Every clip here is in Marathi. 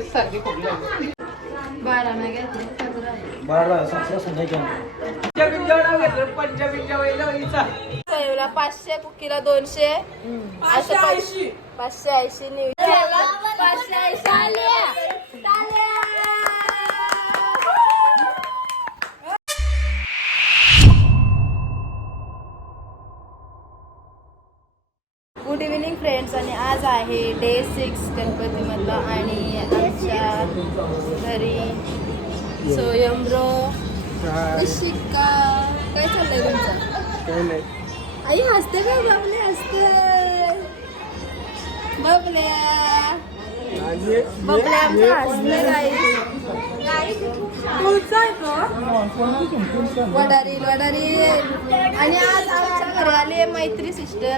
सर्दी खूप लागली. 12 नाही घेतली 12 संध्याकाळी पंजाबीच्या वेळेला 500 कुकीला 200 असं 580 न्यूज 580 गुड इव्हिनिंग फ्रेंड्स. आणि आज आहे डे 6 गणपतीमधला आणि आमच्या घरी स्वयंभ्रो शिक्का. काय चाललंय तुमचं? आई हसते का? बबले हसते. बबल्या आमचं हसते. वडारी आणि आज आमच्या घरी आली मैत्री सिस्टर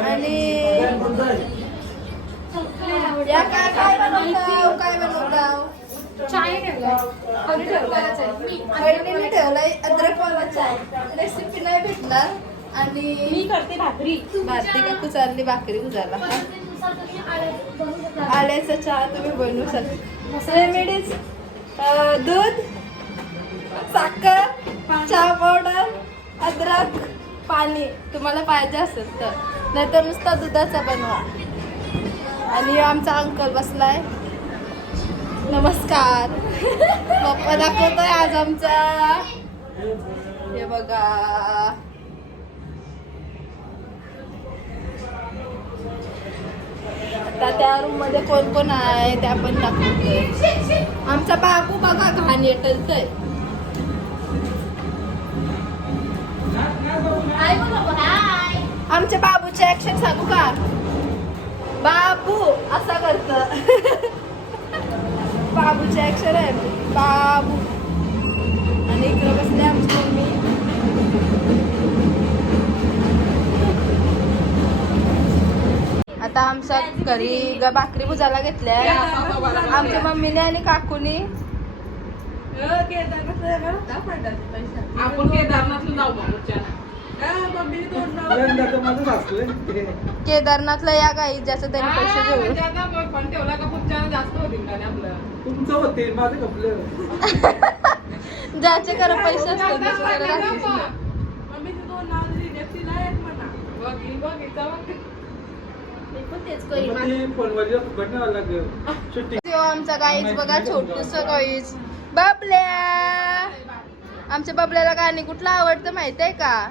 आणि या काय बनवताव बहिणीने ठेवलाय अद्रकवाला चाय. रेसिपी नाही भेटणार आणि मी करते भाकरी. भारती काकू चालली भाकरी उजाला. आल्याचा चहा तुम्ही बनवू शकता. रेमेडीज दूध, साखर, चहा पावडर, अद्रक, पाणी तुम्हाला पाहिजे असेल तर, नाहीतर नुसता दुधाचा बनवा. आणि आमचा अंकल बसलाय. नमस्कार. पप्पा दाखवतोय आज आमचा. हे बघा आता त्या रूम मध्ये कोण कोण आहे ते आपण दाखवतोय. आमचा बाबू बघा घाण येतय. आमच्या बाबूचे ऍक्शन सांगू का? बाबू असा करत. बाबूचे ऍक्शन आहे बाबू. आणि इकडे बसले आमची मम्मी. आता आमच्या घरी भाकरी भुजायला घेतल्या आमच्या मम्मीने आणि काकूनी. आपण केदारनाथला जाऊ केदारनाथला या गाई ज्याचं त्यांनी पैसे घेऊ. ठेवला का पुढच्या जास्त होतील का आपलं? तुमचं होते माझं कपलं. ज्याचे खरं पैसे असतात आमचा गाईच बघा छोटूस गाईच. बबल्या. आमच्या बबल्याला गाणी कुठलं आवडतं माहित आहे का?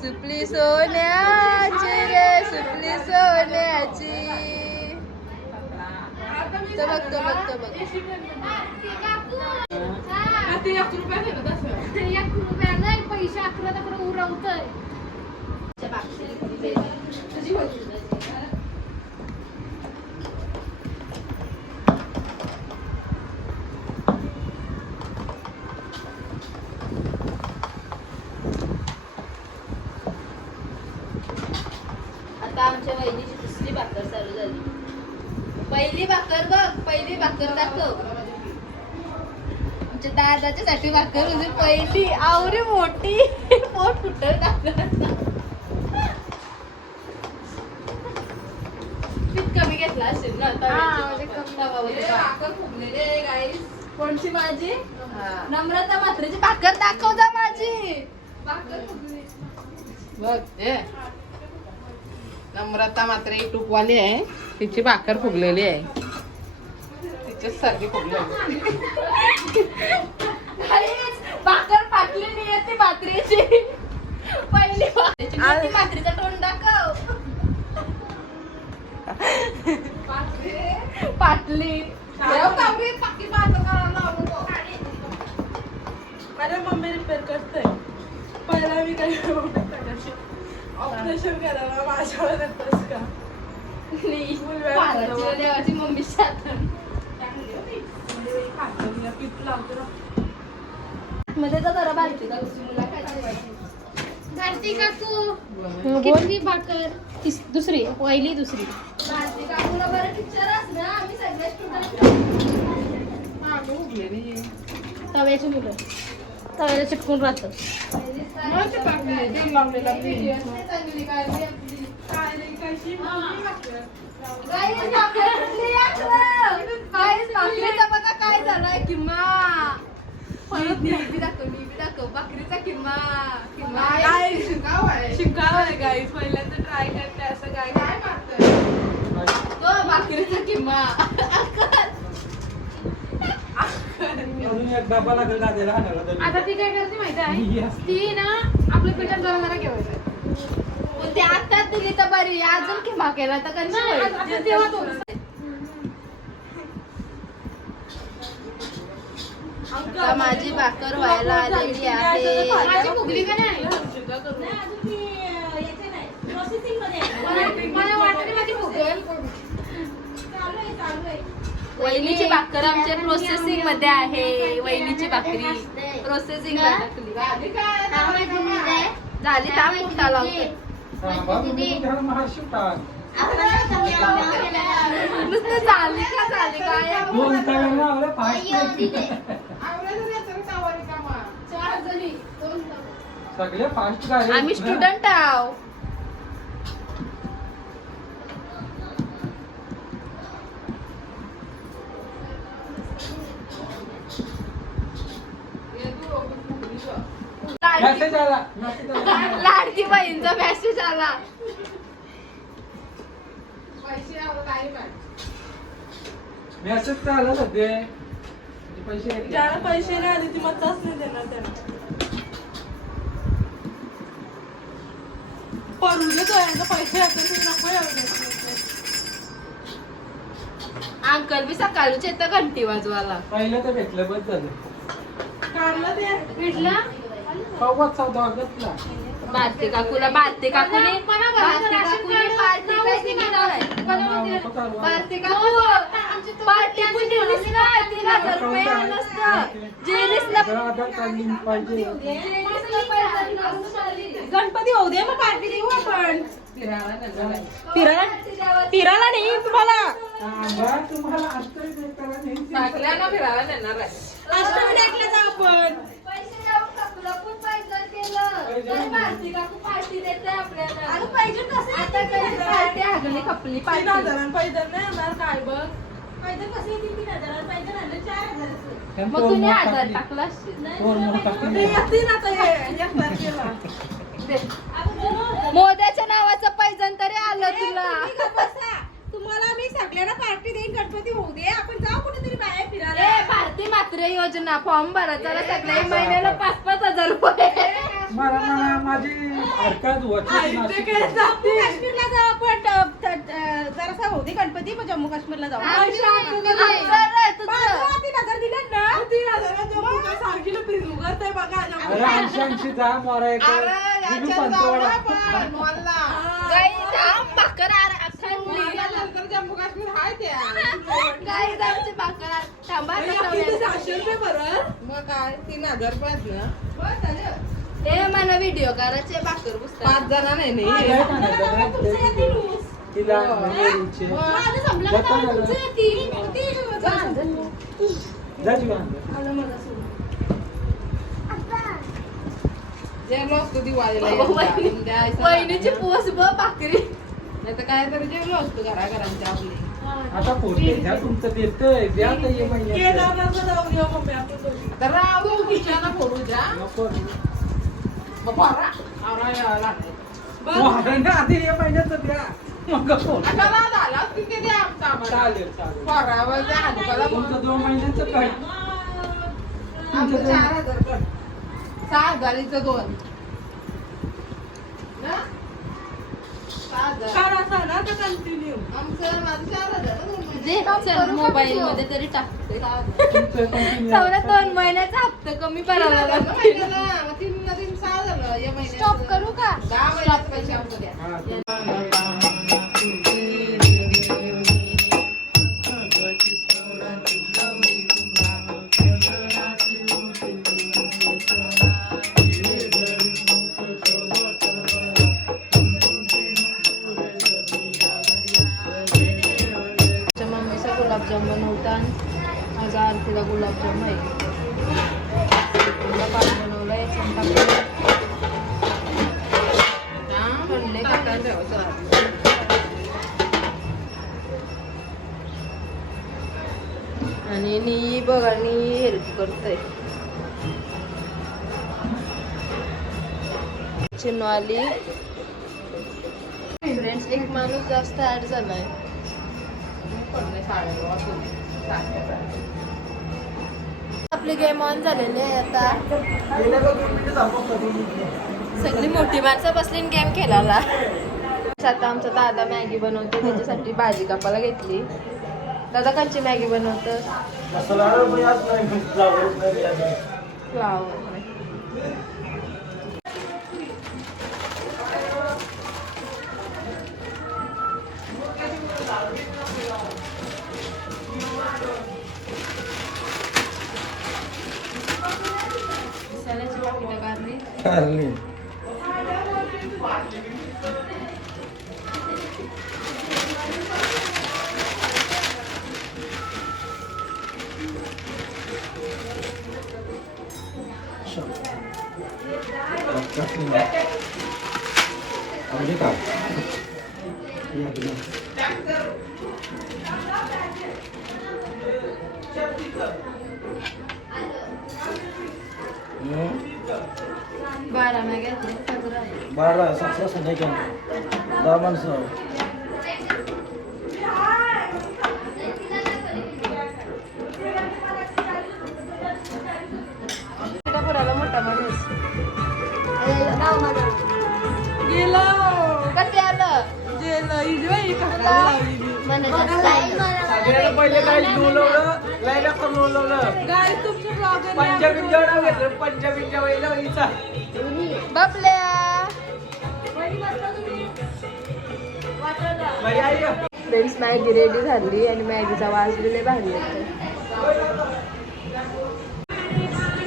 सुपली सोन्याची रे सुपली सोन्याची. बघतो पैसे 11 उरवतोय. आता आमच्या वहिनीची दुसरी भाकर चालू झाली. पहिली भाकर बघ. पहिली भाकर दाखव. आमच्या दादाच्या साठी भाकर म्हणजे पहिली आवरी मोठी. पोट फुटल टाकलं. पीठ कमी घेतला असेल ना. भाकर फुगलेली गाईस. कोणची माझी? नम्रता म्हात्रेची भाकर दाखव जा माझी. भाकर फुगली बघ. नम्रता मात्र युट्यूबवाली आहे. तिची भाकर फुगलेली आहे. तिची सर्दी खूप लागली. भाकर फाटली नाही ती मात्रेची. पहिली मात्रेचा तोंड दाखव. फाटली. माझ्या मम्मी रिपेअर करते. पहिला मी काही ऑपरेशन करायला माझ्यावर येतोस का? देवाची मम्मी मध्ये तर जरा बारकी का मुला काय भारती काकू किती भाकर? दुसरी पहिली दुसरी. भारती काकूला बरं टीचरच ना. आम्ही सगळे स्टुडंट. तव्याची मुलं तव्याला चिटकून राहतं. चांगली काय गाईस, भाकरीचा बघा काय झालाय किंमा. परत मी दाखव भाकरीचा किंमा. शिकाव आहे. शिकाव आहे गाईस, पहिल्यांदा ट्राय करते असं काय काय मागतोय? तो भाकरीचा किंमा. अजून एक डबा लागेल दादाला आणायला तरी. आता ती काय करते माहिती आहे Yes. ती ना आपलं पिठात जरा जरा ठेवायचं पण ते आता दिली तर बरी, अजून किंमा केला तर कशी नाही, होईल? आता तेव्हा थोडंसं. आता माझी भाकर व्हायला आलेली आहे. माझी फुगली का नाही मला वाटते माझी फुगल. वहिनीची भाकर आमच्या प्रोसेसिंग मध्ये आहे. वहिनीची भाकरी प्रोसेसिंग झाली काय? झाली ताप उठा लावते. महाशिव टाक. नुसतं झाली काय दोन तव्याने आवडे फास्ट आवरायचं नाही तर तवा रिकामा. 4 जणी 2 सगळे फास्ट गाडी. आम्ही स्टुडंट आहो. मेसेज आला. मेसेज आला. लाडकी बहीणचा मेसेज आला. पैसे आवडत आहे काय? मेसेज तर आला सध्या. पैसे येते. ज्याला पैसे नाही आले ती मताच नाही देणार त्यांना. पडू दे तो, यांना पैसे असेल तर नको एवढे. अंकल बी सकाळीच येतं घंटी वाजवायला. पहिलं तर भेटलं बस झालं. काढलं ते भेटला सव्वा 14 ऑगस्टला. भारती काकूने भारती काकूने पार्टी काही दिली नाही. भारती काकू पार्टी पण दिलीच नाही. 3000 रुपये आलं असतं. जेलीसला आधार कार्ड लिंक पाहिजे. गणपती होऊ दे, मग पार्टी देऊ आपण. फिरायला नाही जायचं. फिरायला नाही तुम्हाला. बरं, तुम्हाला अष्टमी देवताला नाही. टाकल्यानं फिरायला नेणार आहे. अष्टमी ऐकलं जा आपण. पैसे देऊन टाकलं, पण पैसे केलं. तर भारती काकू पार्टी देते आपल्याला. अगं पाहिजे कसं आता कशी पार्टी हागली खपली 3,000 पार्टी. पैदल नाही येणार काय बघ. मग तुम्ही 1000 टाकला असशील. दोन मोठा ते येतील आता हे, एक तारखेला. मोद्याच्या नावाचं पैजण तरी आलं तुला. तुम्हाला मी सगळ्यांना पार्टी देईन, गणपती होऊ दे, आपण जाऊ कुठेतरी बाहेर ए फिरायला. भारती मात्र योजना फॉर्म भरायचा सगळ्या महिन्याला 5-5 हजार रुपये. मला माझी हरकत होती आई, ते काय नाशिकला. जम्मू काश्मीरला जाऊ आपण. जरासा होऊ दे गणपती, मग जम्मू काश्मीरला जाऊ. आमचं बाजूला 3,000 दिलेत ना. 3,000 जम्मू काय सारखीला फिरू करतंय बघा. अरे 80 जा मारा एक अरे बिलू याच्यात पंचवाडा. जाऊ आपण मॉलला. भाकर नंतर जम्मू काश्मीर हाय त्या. गाईज आमची भाकर थांबा आता किती जाऊया. 600 रुपये बरं. मग काय 3,000 रुपयात ना. ए मला व्हिडिओ करायचे भाकर पुस्तक 5 जण नाही नाही. काय सांगायचं बरं? तिला मेमरीचे. माझं संपलं का जाता तेव्हा ना. तुमचं येतील. जा जीवन. जेवलो असतो दिवाळीला वहिनी- एकदा. द्यायचं वहिनीची नाही पोस ब भाकरी. तर काय तरी जेवलो असतो घराघरांच्या आपले. आता पोटे द्या तुमचं देतंय द्या तर ये महिन्यात. केदारनाथला जाऊन येऊ मम्मी आपण दोघी. तर राहू खिशाला फोडू द्या. नको. मग भरा. आवरा यावं लागेल. वाराने आधी ये महिन्यात द्या मग फोन. आता ना झाला किती द्या आमचा आम्हाला. चालेल चालेल. भरावं द्या हातपाला मग. तुमचं 2 महिन्याचं काय आमचं 4,000 कर. 6,000 2. ना? 6,000. काढ असं ना तर कंटिन्यू. आमचं माझं 4,000 दोन महिने. दे चल मोबाईल मध्ये तरी टाकते. 6,000. सवरा 2 महिन्याचा हप्ता कमी भरावा 3,000 लागतो. महिन्याला. मग 3 6 झालं या महिन्यात. स्टॉप करू का? 10 महिन्याचे पैसे आमचं द्या. हा. मम्मीचा गुलाबजामुन होता. माझा आरतीला गुलाबजाम आहे. पाणी बनवलंय हा, म्हणले काकांना ठेवायचं. आणि नी बघा नी हेल्प करतोय. चिन्नू आली. फ्रेंड्स एक माणूस जास्त ऍड झालाय. आपली गेम ऑन झालेली आहे आता. सगळी मोठी माणसं बसली गेम खेळायला. आता आमचा दादा मॅगी बनवतो, त्याच्यासाठी भाजी कापायला घेतली. दादा कच्ची मॅगी बनवतं. फ्लावर मसाल्याची पाकिटं काढली. बारा मॅगी घेतली. 12 सक्सेस नाही केलं 10 माणसं. पुराला मोठा माणूस गेलो कसे आलं. सगळ्याला पहिले काय बोलवलं लायला पण बोलवलं. गाय तुमचं ब्लॉगर पंजाबी जेवण घेतलं. पंजाबीच्या वेळेला वहीचा बापल्या. बाई आई ग. फ्रेंड्स मॅगी रेडी झाली आणि मॅगीचा वास दिले भारी येतो.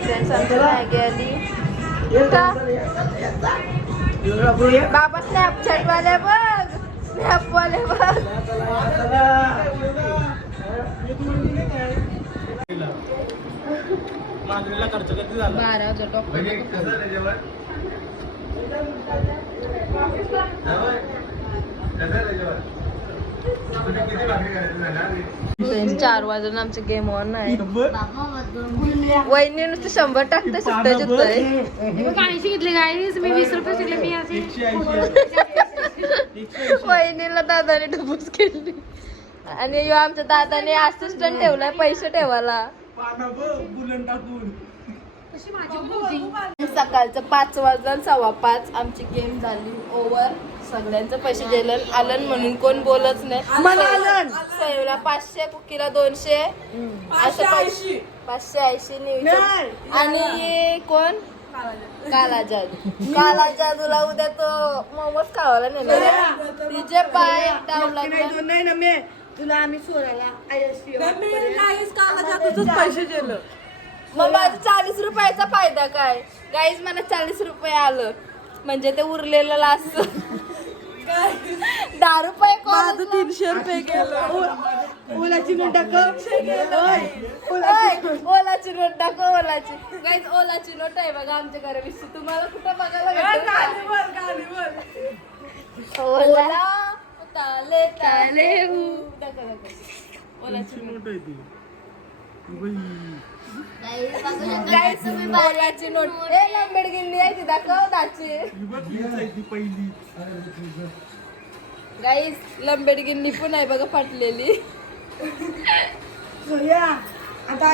फ्रेंड्स आमची मॅगी आली. बाबा स्नॅपचॅट वाले बघ. स्नॅप वाले बघ. मागणीला खर्च किती झाला? 12,000 फ्रेंड्स 4 वाजून आमचं गेम ऑन आहे. वहिनी नुसतं 100 टाकते सुट्ट्या जिततंय. 80 घेतले गाईस, मी 20 रुपये शिकले. मी असे वहिनीला दादाने डबूच केली. आणि ह्यो आमच्या दादाने असिस्टंट ठेवलाय पैसे ठेवायला. सकाळचं 5 वाजून 5:15 आमची गेम झाली ओव्हर. सगळ्यांचं पैसे दिलं आलन म्हणून कोण बोलत नाही. सोयला 500, कुकीला 200 असं 580 न्यूज. आणि कोण काला जादूला उद्या तो मोमोज खावायला नेणार. तिचे पाय डावला तुला आम्ही सोडायला पैसे दिलं. मग माझं 40 रुपयाचा फायदा काय गाईज. मला 40 रुपये आलं म्हणजे ते उरलेलं असं 10 रुपये. माझं 300 रुपये गेलं. ओलाची नोट ओलाची नोट दाखव. ओलाची गाईज ओलाची नोट आहे बघा आमच्या घरी. तुम्हाला कुठं बघायला ओला ताले ताले ओलाची नोट आहे ती. ओलाची नोट लांबेडगिल्ली आहे ती दाखव दाची. गाईस लंबेडगिल्ली पण आहे बघा फाटलेली. आता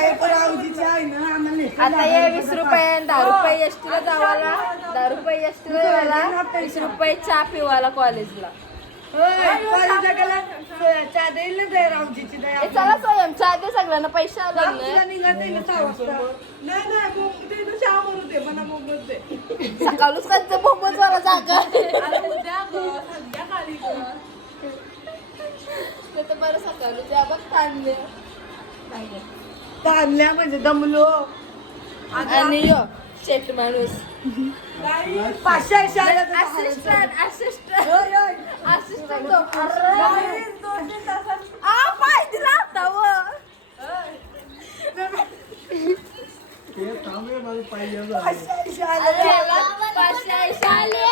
ये 20 रुपये 10 रुपये एसटीला जावाला. 10 रुपये एसटीला जावाला. 20 रुपये चहा पिवाला कॉलेजला. चला स्वयं चहा दे सगळ्यांना पैसे आले. सकाळूच त्यांचं मोमोज वाला जागा बरं. सकाळी द्या बघ ताणल्या म्हणजे दमलो. आणि यो शेट माणूस 580 असिस्टंट पाय दिला होता व. हे थांबे माझं पाहिजे. 580 आले.